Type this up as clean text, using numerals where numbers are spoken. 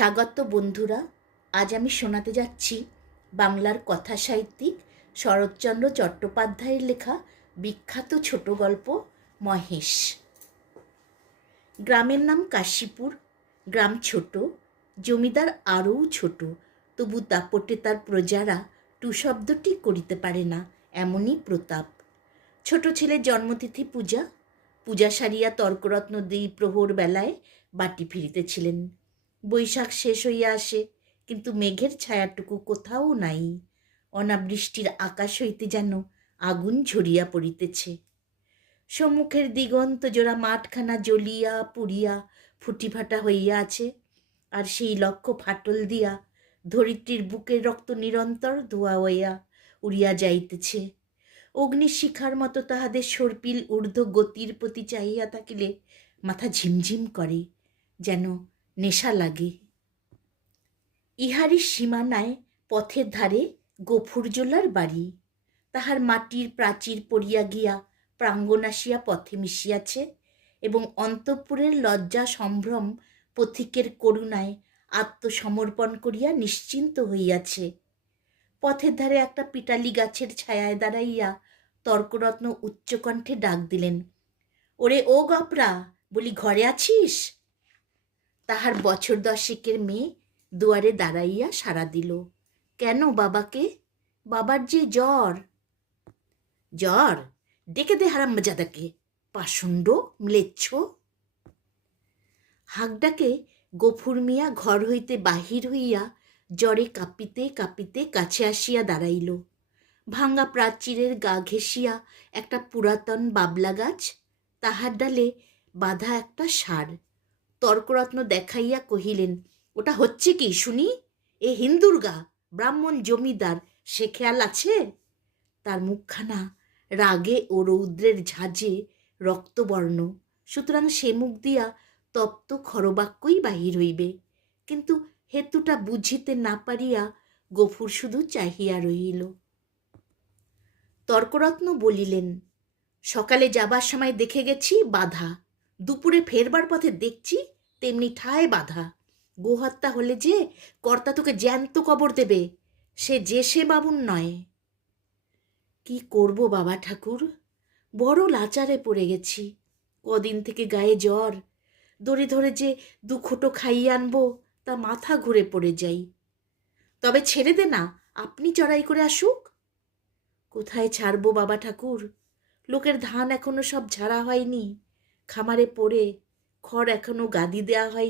স্বাগত বন্ধুরা। আজ আমি শোনাতে যাচ্ছি বাংলার কথা সাহিত্যিক শরৎচন্দ্র চট্টোপাধ্যায়ের লেখা বিখ্যাত ছোট গল্প মহেশ। গ্রামের নাম কাশীপুর। গ্রাম ছোট, জমিদার আরও ছোট, তবু দাপটে তার প্রজারা টু শব্দটি করিতে পারে না, এমনই প্রতাপ। ছোট ছেলের জন্মতিথি পূজা। পূজা সারিয়া তর্করত্ন দ্বি প্রহর বেলায় বাটি ফিরিতেছিলেন। বৈশাখ শেষ হইয়া আসে, কিন্তু মেঘের ছায়াটুকু কোথাও নাই। অনাবৃষ্টির আকাশ হইতে যেন আগুন ঝরিয়া পড়িতেছে। সম্মুখের দিগন্ত জোড়া মাঠখানা জ্বলিয়া পুড়িয়া ফুটিফাটা হইয়া আছে, আর সেই লক্ষ্য ফাটল দিয়া ধরিত্রীর বুকের রক্ত নিরন্তর ধোয়া হইয়া উড়িয়া যাইতেছে। অগ্নিশিখার মতো তাহাদের সর্পিল ঊর্ধ্ব গতির প্রতি চাহিয়া থাকিলে মাথা ঝিমঝিম করে, যেন নেশা লাগে। ইহারই সীমানায় পথের ধারে গফুরজোলার বাড়ি। তাহার মাটির প্রাচীর পড়িয়া গিয়া প্রাঙ্গণ আসিয়া পথে মিশিয়াছে, এবং অন্তঃপুরের লজ্জা সম্ভ্রম পথিকের করুণায় আত্মসমর্পণ করিয়া নিশ্চিন্ত হইয়াছে। পথের ধারে একটা পিটালি গাছের ছায়ায় দাঁড়াইয়া তর্করত্ন উচ্চকণ্ঠে ডাক দিলেন, ওরে ও গপরা, বলি ঘরে আছিস? তাহার বছর 10 মেয়ে দুয়ারে দাঁড়াইয়া সাড়া দিল। কেন বাবাকে? বাবার যে জ্বর। জ্বর? ডেকে দে হারামজাদাকে, পাষণ্ড ম্লেচ্ছ। হাঁকডাকে গফুর মিয়া ঘর হইতে বাহির হইয়া জ্বরে কাঁপিতে কাঁপিতে কাছে আসিয়া দাঁড়াইল। ভাঙ্গা প্রাচীরের গা ঘেঁষিয়া একটা পুরাতন বাবলা গাছ, তাহার ডালে বাঁধা একটা সার। তর্করত্ন দেখাইয়া কহিলেন, ওটা হচ্ছে কি শুনি? এ হিন্দুর গা, ব্রাহ্মণ জমিদার, সে খেয়াল আছে? তার মুখখানা রাগে ও রৌদ্রের ঝাঁজে রক্তবর্ণ, সুতরাং সে মুখ দিয়া তপ্ত খরবাক্যই বাহির হইবে। কিন্তু হেতুটা বুঝিতে না পারিয়া গফুর শুধু চাহিয়া রহিল। তর্করত্ন বলিলেন, সকালে যাবার সময় দেখে গেছি বাধা, দুপুরে ফেরবার পথে দেখছি তেমনি ঠায় বাধা। গোহত্যা হলে যে কর্তা তোকে জ্যান্ত কবর দেবে, সে বাবুন নয়। কি করব বাবা ঠাকুর, বড় লাচারে পড়ে গেছি। কদিন থেকে গায়ে জ্বর, দড়ি ধরে যে 2 খোঁটো খাইয়ে আনবো তা মাথা ঘুরে পড়ে যাই। তবে ছেড়ে দে না, আপনি চড়াই করে আসুক। কোথায় ছাড়বো বাবা ঠাকুর? লোকের ধান এখনো সব ঝাড়া হয়নি, খামারে পড়ে, খড় এখনো গাদি দেয়া হয়।